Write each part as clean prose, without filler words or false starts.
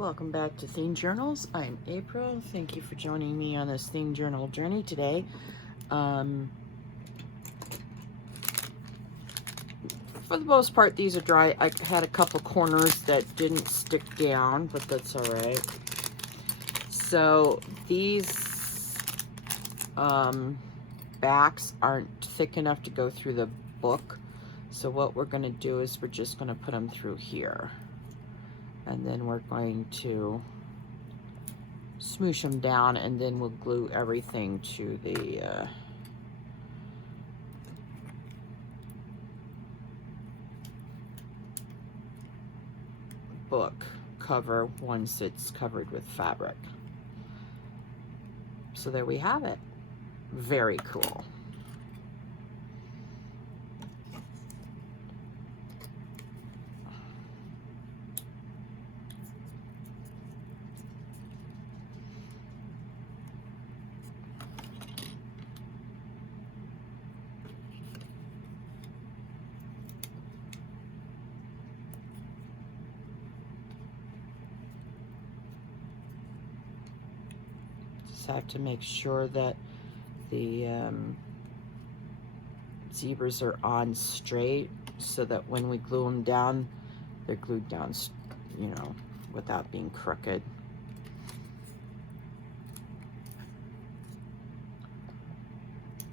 Welcome back to Themed Journals. I'm April. Thank you for joining me on this themed journal journey today. For the most part, these are dry. I had a couple corners that didn't stick down, but that's all right. So these backs aren't thick enough to go through the book. So what we're going to do is we're just going to put them through here. And then we're going to smoosh them down, and then we'll glue everything to the book cover once it's covered with fabric. So there we have it. Very cool. Have to make sure that the zebras are on straight so that when we glue them down, they're glued down, you know, without being crooked.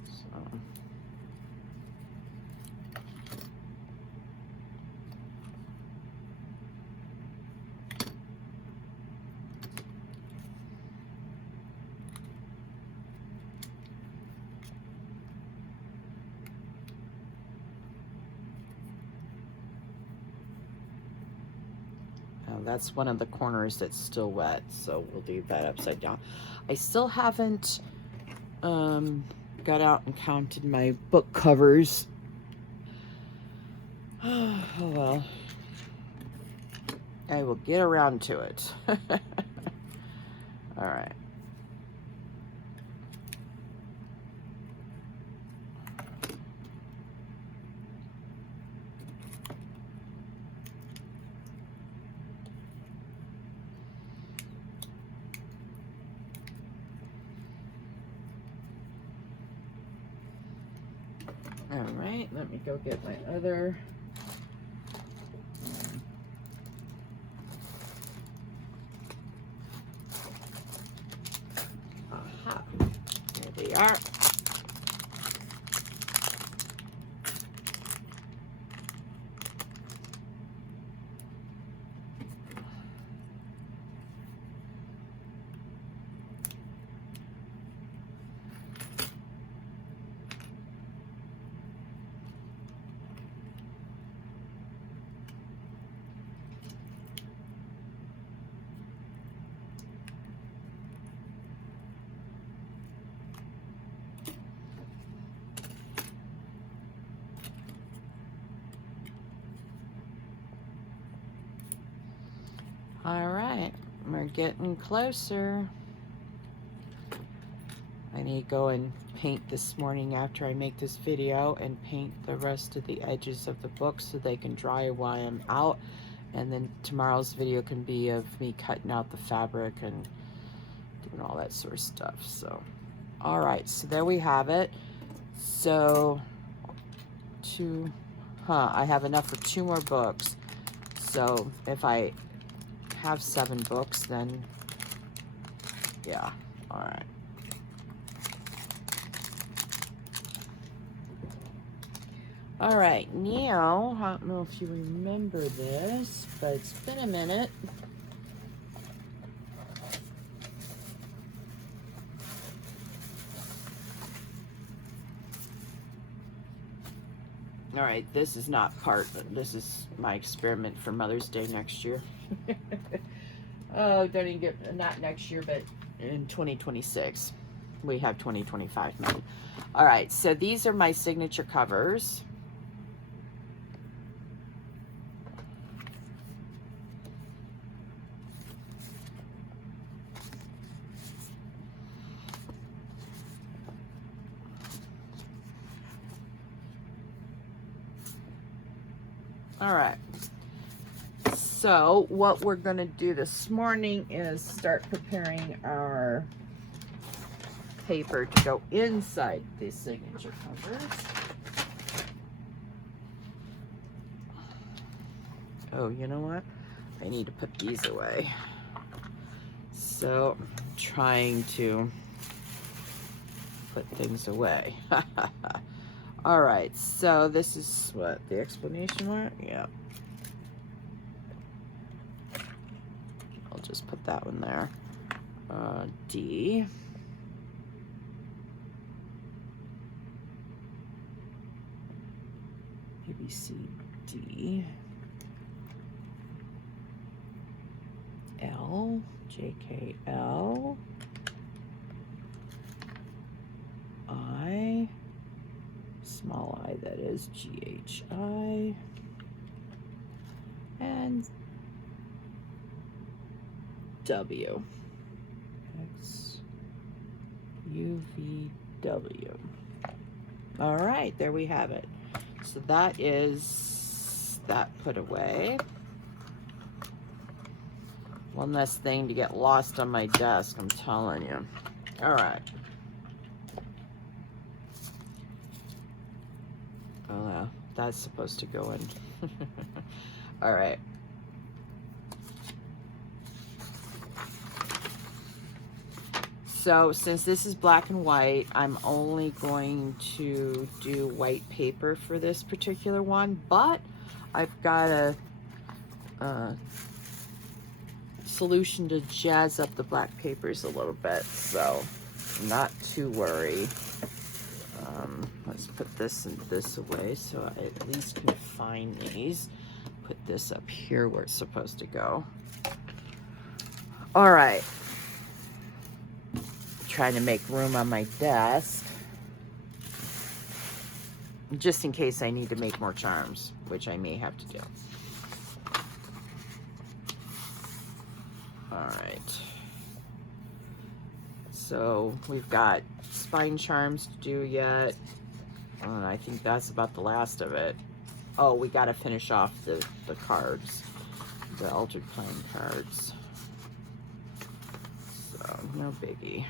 So. That's one of the corners that's still wet, so we'll do that upside down. I still haven't got out and counted my book covers. Oh well, I will get around to it. All right. All right, let me go get my other. Aha, there they are. All right, we're getting closer. I need to go and paint this morning after I make this video and paint the rest of the edges of the book so they can dry while I'm out. And then tomorrow's video can be of me cutting out the fabric and doing all that sort of stuff. So, all right, so there we have it. So, I have enough for 2 more books. So if I have 7 books, then yeah, all right. All right, now, I don't know if you remember this, but it's been a minute. All right, this is not this is my experiment for Mother's Day next year. Oh, don't even get, not next year, but in 2026. We have 2025 now. All right, so these are my signature covers. All right. So what we're going to do this morning is start preparing our paper to go inside the signature covers. Oh, you know what? I need to put these away. So I'm trying to put things away. All right, so this is what, the explanation mark? Yeah. I'll just put that one there. D. A, B, C, D. L, J, K, L. I, small I, that is, G, H, I. And W. X, U, V, W. All right, there we have it. So that is that put away. One less thing to get lost on my desk, I'm telling you. All right. Oh, yeah, that's supposed to go in. All right. So since this is black and white, I'm only going to do white paper for this particular one, but I've got a solution to jazz up the black papers a little bit, so not to worry. Let's put this and this away so I at least can find these. Put this up here where it's supposed to go. All right. Trying to make room on my desk just in case I need to make more charms, which I may have to do. All right. So we've got spine charms to do yet. I think that's about the last of it. Oh, we got to finish off the cards, the altered plane cards. So no biggie.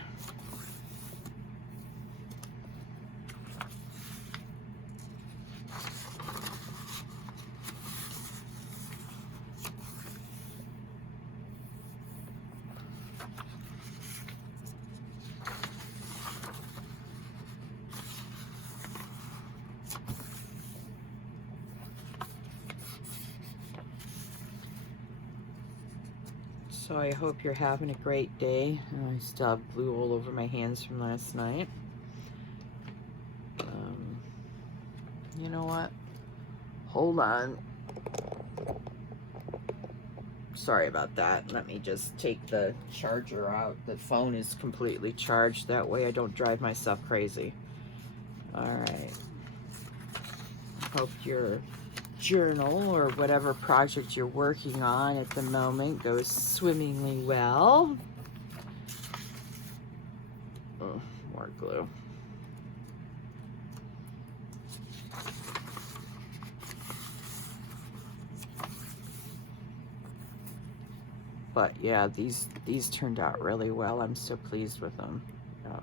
So I hope you're having a great day. I still have glue all over my hands from last night. You know what? Hold on. Sorry about that. Let me just take the charger out. The phone is completely charged. That way I don't drive myself crazy. All right. Hope your journal or whatever project you're working on at the moment goes swimmingly well. Oh, more glue. But yeah, these turned out really well. I'm so pleased with them. Yeah.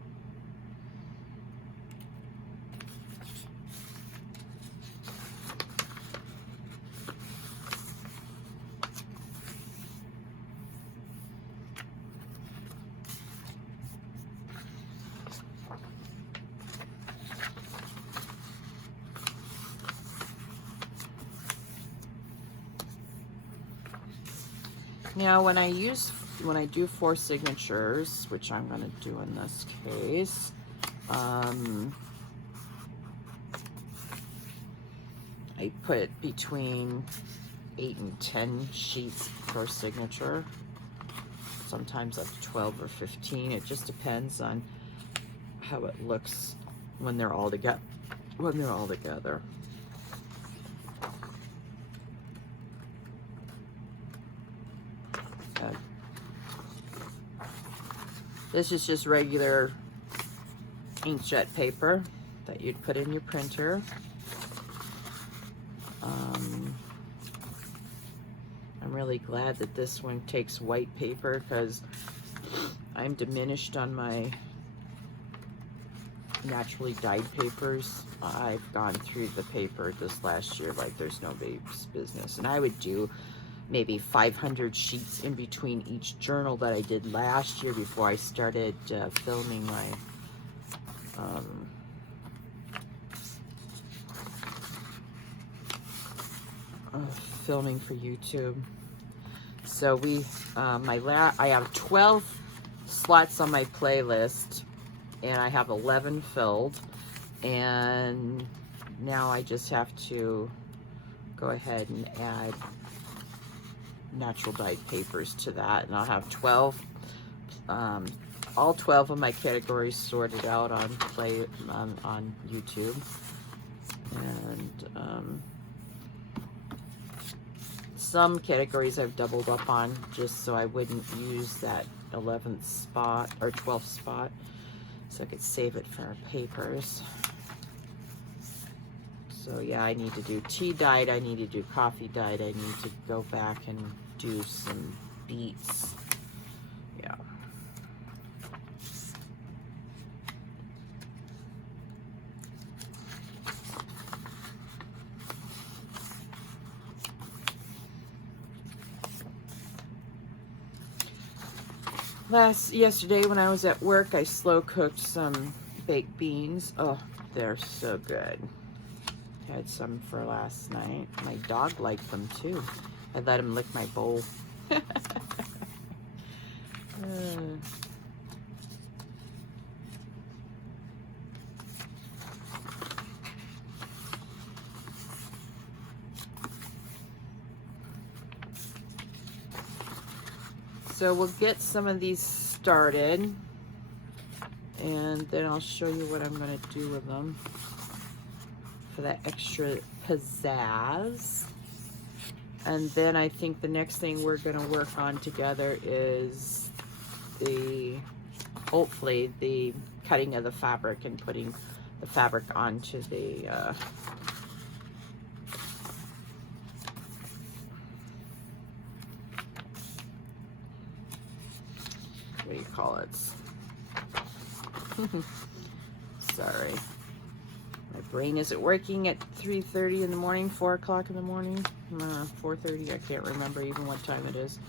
Now, when I do 4 signatures, which I'm going to do in this case, I put between 8 and 10 sheets per signature. Sometimes up to 12 or 15. It just depends on how it looks when they're all together. This is just regular inkjet paper that you'd put in your printer. I'm really glad that this one takes white paper, because I'm diminished on my naturally dyed papers. I've gone through the paper this last year like there's no babe's business, and I would do maybe 500 sheets in between each journal that I did last year before I started filming my filming for YouTube. So I have 12 slots on my playlist, and I have 11 filled, and now I just have to go ahead and add natural dyed papers to that, and I'll have 12, all 12 of my categories sorted out on YouTube. And some categories I've doubled up on just so I wouldn't use that 11th spot or 12th spot, so I could save it for our papers. So yeah, I need to do tea dyed, I need to do coffee dyed, I need to go back and do some beets. Yeah. Yesterday when I was at work, I slow cooked some baked beans. Oh, they're so good. Had some for last night. My dog liked them too. I let him lick my bowl. So we'll get some of these started, and then I'll show you what I'm going to do with them for that extra pizzazz. And then I think the next thing we're going to work on together is hopefully the cutting of the fabric and putting the fabric onto the what do you call it? Sorry. My brain isn't working at 3:30 in the morning, 4 o'clock in the morning, 4:30, I can't remember even what time it is.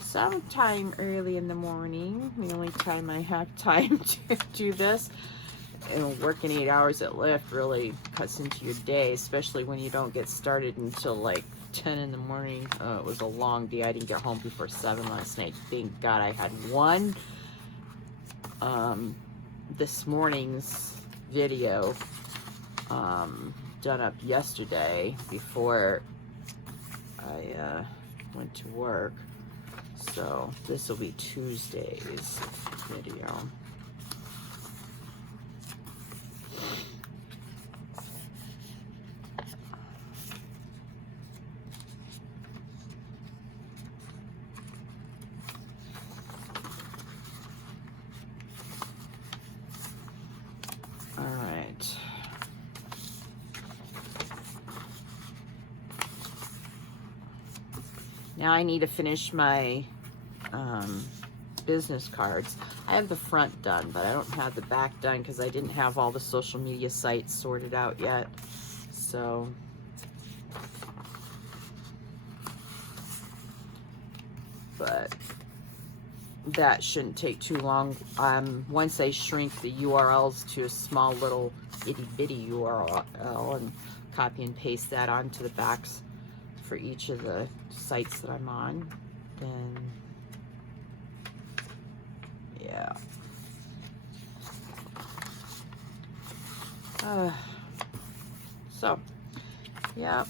Sometime early in the morning, the only time I have time to do this. And working 8 hours at Lyft really cuts into your day, especially when you don't get started until like 10 in the morning. It was a long day. I didn't get home before 7 last night. Thank God I had one this morning's video done up yesterday before I went to work. So this will be Tuesday's video. All right. Now I need to finish my business cards. I have the front done, but I don't have the back done because I didn't have all the social media sites sorted out yet. So but that shouldn't take too long. Once I shrink the URLs to a small little itty bitty URL and copy and paste that onto the backs for each of the sites that I'm on, then yeah. So yeah,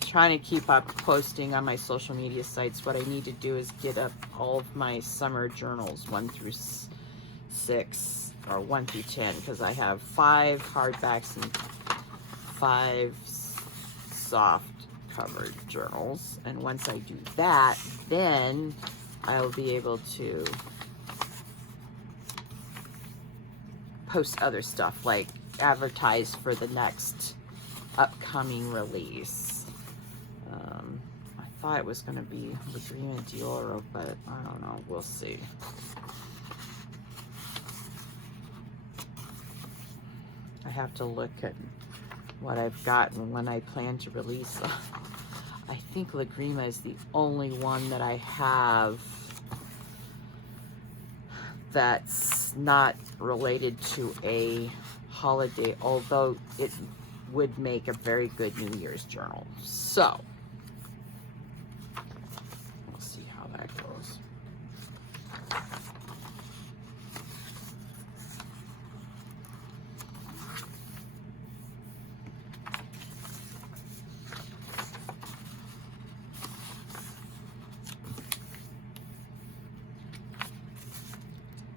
trying to keep up posting on my social media sites. What I need to do is get up all of my summer journals 1 through 6 or 1 through 10, because I have 5 hardbacks and 5 soft covered journals. And once I do that, then I'll be able to post other stuff, like advertise for the next upcoming release. I thought it was going to be Lagrima di Oro, but I don't know. We'll see. I have to look at what I've gotten when I plan to release. I think Lagrima is the only one that I have that's not related to a holiday, although it would make a very good New Year's journal. So, we'll see how that goes.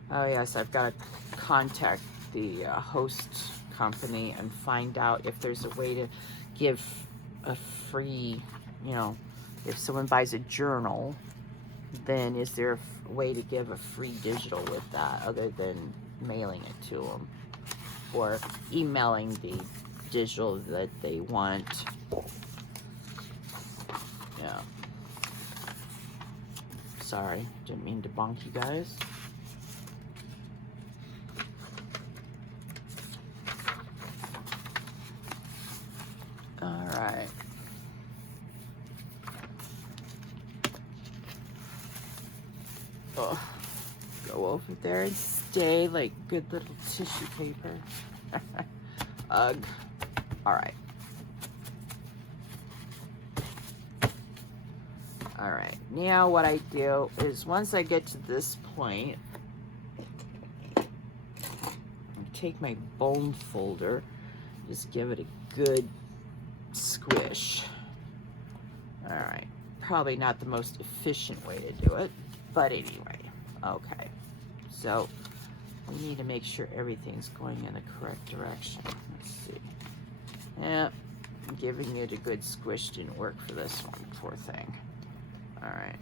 Oh yes, I've got to contact the host company and find out if there's a way to give a free, you know, if someone buys a journal, then is there a way to give a free digital with that other than mailing it to them or emailing the digital that they want? Yeah. Sorry, didn't mean to bonk you guys. Alright. Oh, go over there and stay like good little tissue paper. Ugh. Alright. Alright, now what I do is once I get to this point, I take my bone folder, just give it a good squish. Alright, probably not the most efficient way to do it, but anyway, okay. So, we need to make sure everything's going in the correct direction. Let's see. Yeah, giving it a good squish didn't work for this one, poor thing. Alright.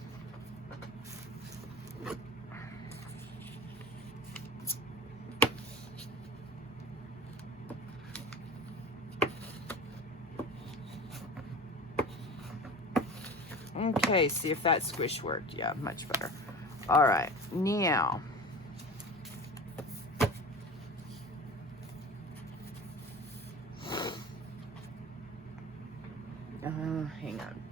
Okay, see if that squish worked. Yeah, much better. Alright, now. Hang on.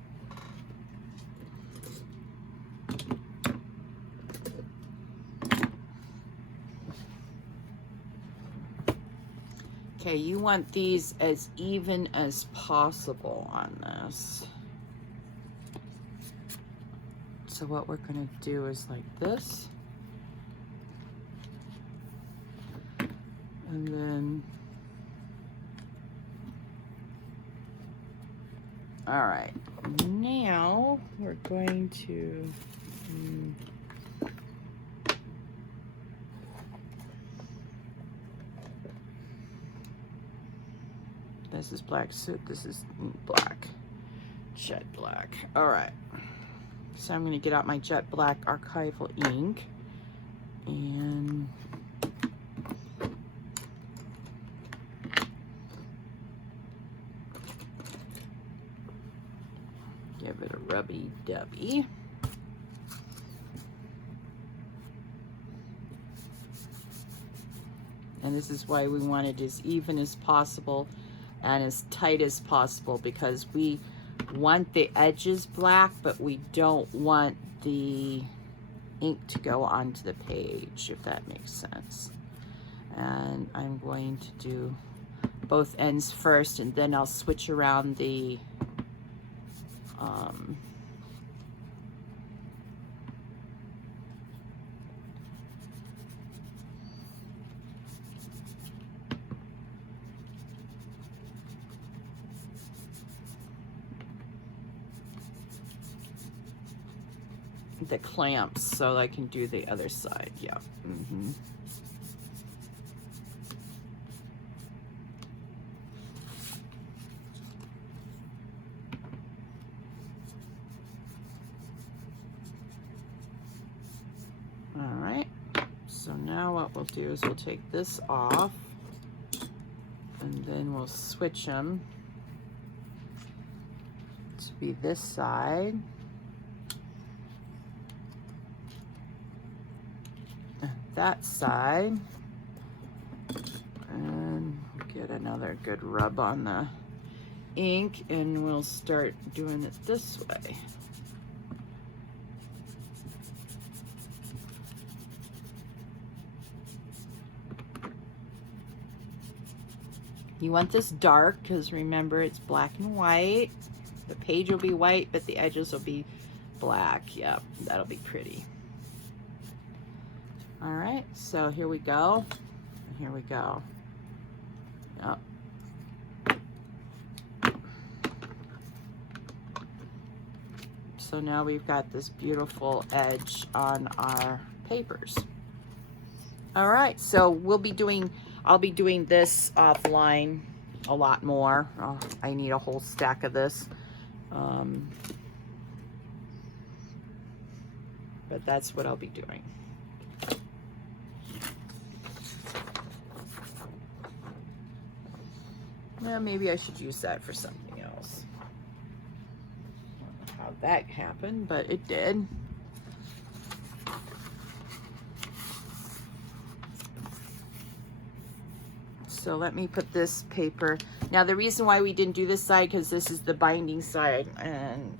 Okay, you want these as even as possible on this. So what we're going to do is like this. And then, all right, now we're going to, this is black suit, this is black, jet black. All right. So I'm going to get out my jet black archival ink and give it a rubby-dubby. And this is why we want it as even as possible and as tight as possible, because we want the edges black, but we don't want the ink to go onto the page, if that makes sense. And I'm going to do both ends first, and then I'll switch around the clamps so I can do the other side. Yeah. All right. So now what we'll do is we'll take this off and then we'll switch them to be this side. that side. And get another good rub on the ink, and we'll start doing it this way. You want this dark because remember it's black and white. The page will be white, but the edges will be black. Yep, that'll be pretty. All right, so here we go. Here we go. Yep. So now we've got this beautiful edge on our papers. All right, so I'll be doing this offline a lot more. Oh, I need a whole stack of this. But that's what I'll be doing. Well, maybe I should use that for something else. I don't know how that happened, but it did. So let me put this paper. Now the reason why we didn't do this side, because this is the binding side, and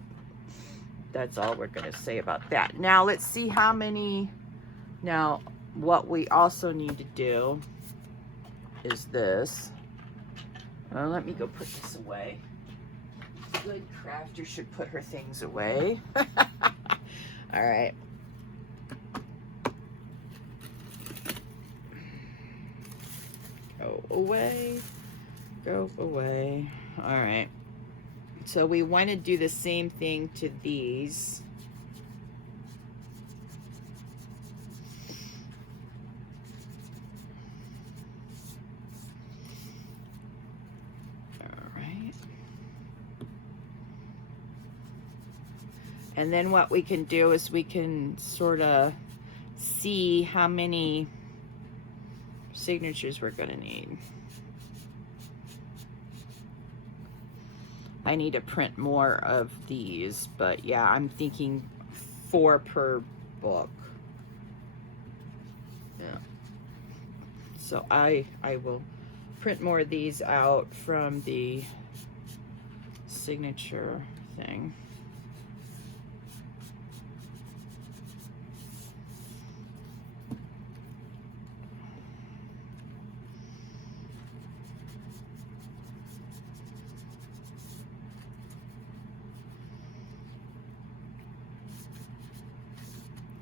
that's all we're going to say about that. Now let's see how many. Now what we also need to do is this. Let me go put this away. Good crafter should put her things away. All right. Go away. Go away. All right. So we want to do the same thing to these. And then what we can do is we can sort of see how many signatures we're going to need. I need to print more of these, but yeah, I'm thinking 4 per book. Yeah. So I will print more of these out from the signature thing.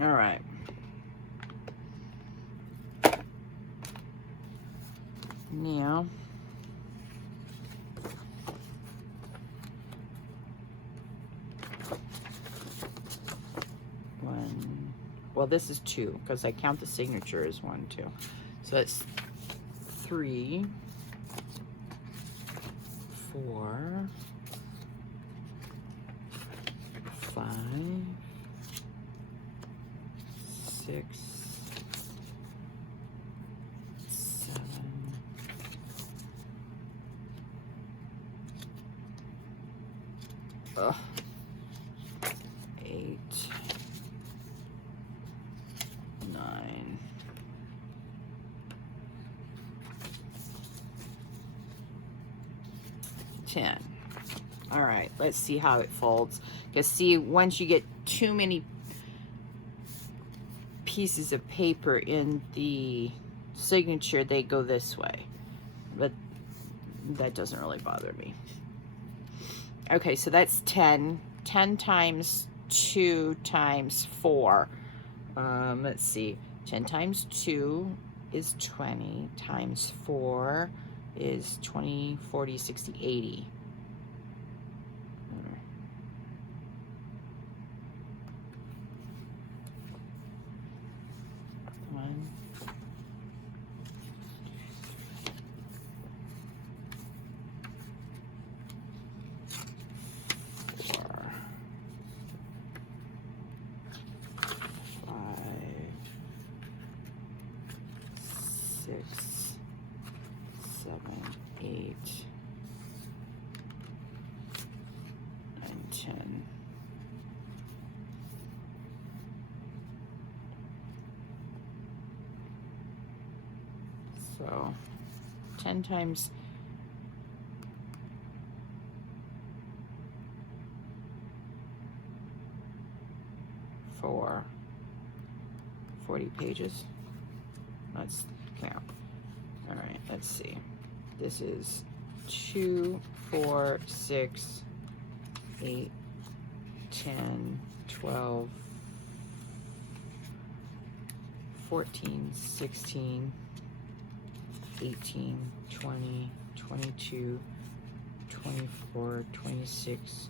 All right. Now, well, this is 2 because I count the signature as 1, 2. So that's 3, 4, 5, 6, 7, 8, 9, 10. All right, let's see how it folds. Because see, once you get too many pieces of paper in the signature, they go this way. But that doesn't really bother me. Okay, so that's 10. 10 times 2 times 4. Let's see. 10 times 2 is 20. Times 4 is 20, 40, 60, 80. One. 6, 7, 8, and 10. So 10 times 4, 40 pages. Let's count. All right, let's see. This is 2, 4, 6, 8, 10, 12, 14, 16, 18, 20, 22, 24, 26,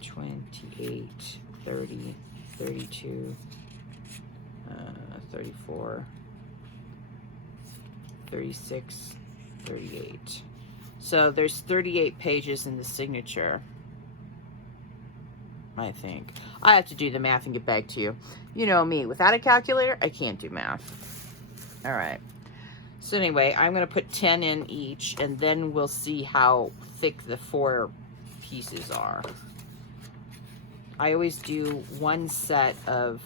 28, 30, 32, 34, 36, 38. So there's 38 pages in the signature, I think. I have to do the math and get back to you. You know me, without a calculator, I can't do math. All right. So anyway, I'm going to put 10 in each, and then we'll see how thick the 4 pieces are. I always do one set of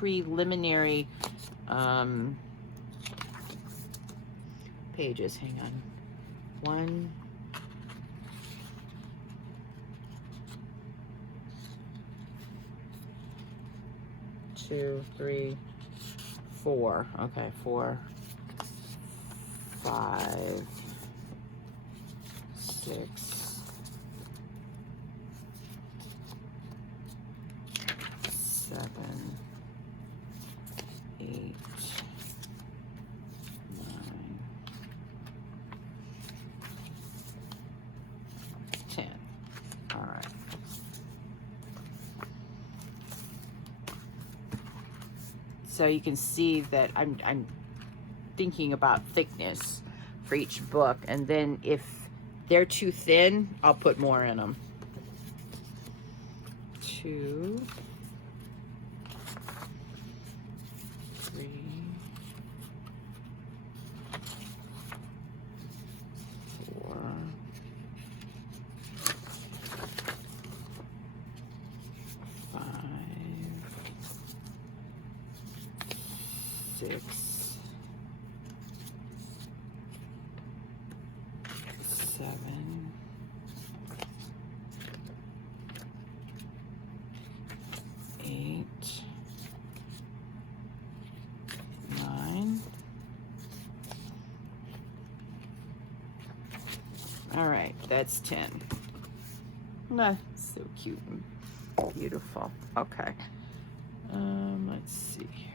preliminary pages. Hang on. 1, 2, 3, 4. Okay, 4, 5, 6, 7, 8, 9, 10. All right. So you can see that I'm thinking about thickness for each book, and then if they're too thin, I'll put more in them. 2, 3, 4, 5, 6, 7, 8, 9. All right, that's 10. That's so cute and beautiful. Okay. Let's see here.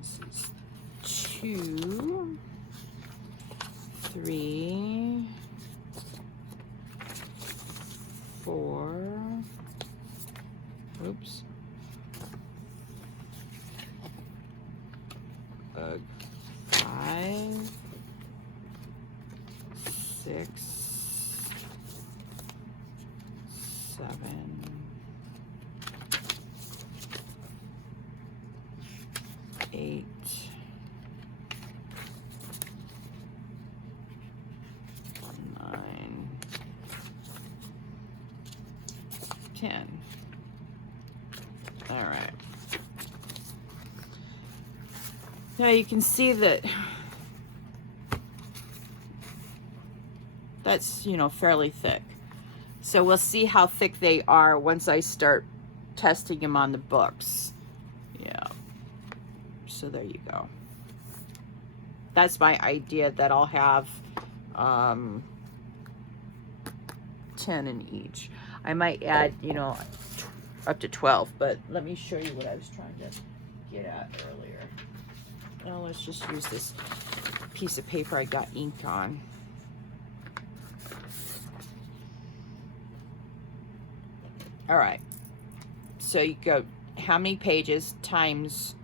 This is 2, 3, 4. Oops. 5, 6, 7, 8, 9, 10. All right. Now you can see that that's, you know, fairly thick. So we'll see how thick they are once I start testing them on the books. Yeah. So there you go. That's my idea, that I'll have 10 in each. I might add, you know, up to 12, but let me show you what I was trying to get at earlier. Now let's just use this piece of paper I got ink on. All right, so you go how many pages times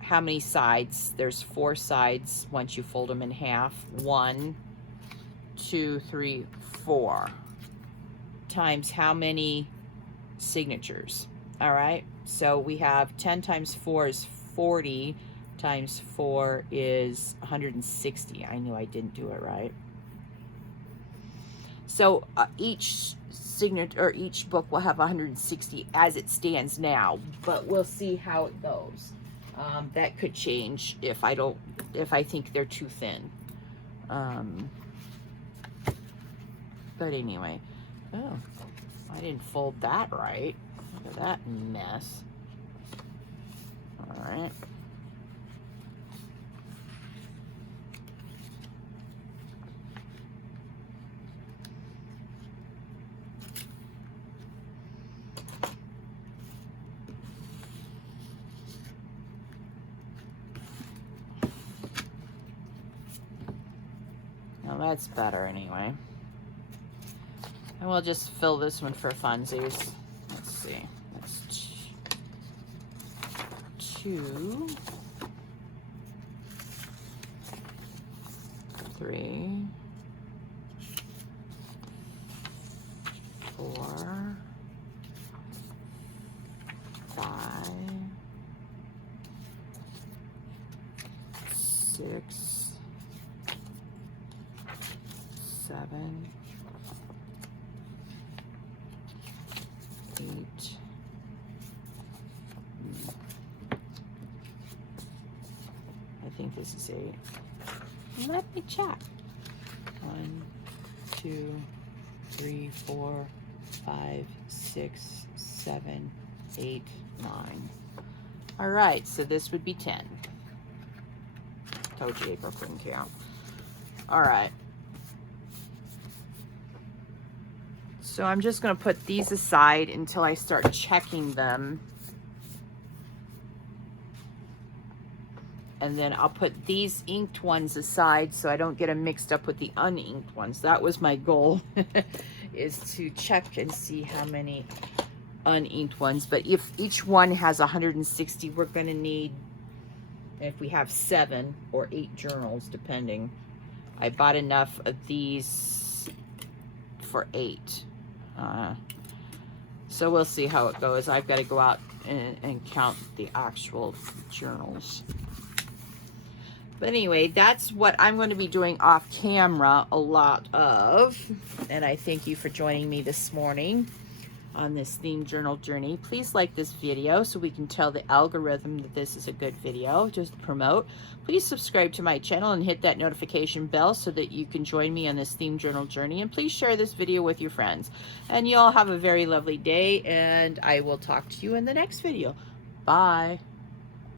how many sides. There's 4 sides once you fold them in half. 1, 2, 3, 4 times how many signatures. All right, so we have 10 times 4 is 40, times 4 is 160. I knew I didn't do it right. So each signature or each book will have 160 as it stands now, but we'll see how it goes. That could change if I think they're too thin. But anyway, oh, I didn't fold that right. Look at that mess. All right. Now that's better anyway. And we'll just fill this one for funsies. Let's see. That's 2, 3, 4, 5, 6, 7, 8. I think this is 8. Let me check. 1, 2, 3, 4, 5, 6, 7, 8, 9. All right, so this would be 10. Told you April couldn't count. All right. So I'm just going to put these aside until I start checking them. And then I'll put these inked ones aside so I don't get them mixed up with the uninked ones. That was my goal, is to check and see how many uninked ones. But if each one has 160, we're going to need, if we have 7 or 8 journals, depending. I bought enough of these for 8. So we'll see how it goes. I've got to go out and count the actual journals. But anyway, that's what I'm going to be doing off camera a lot of. And I thank you for joining me this morning on this theme journal journey. Please like this video so we can tell the algorithm that this is a good video just to promote. Please subscribe to my channel and hit that notification bell so that you can join me on this theme journal journey. And please share this video with your friends. And you all have a very lovely day, and I will talk to you in the next video. Bye.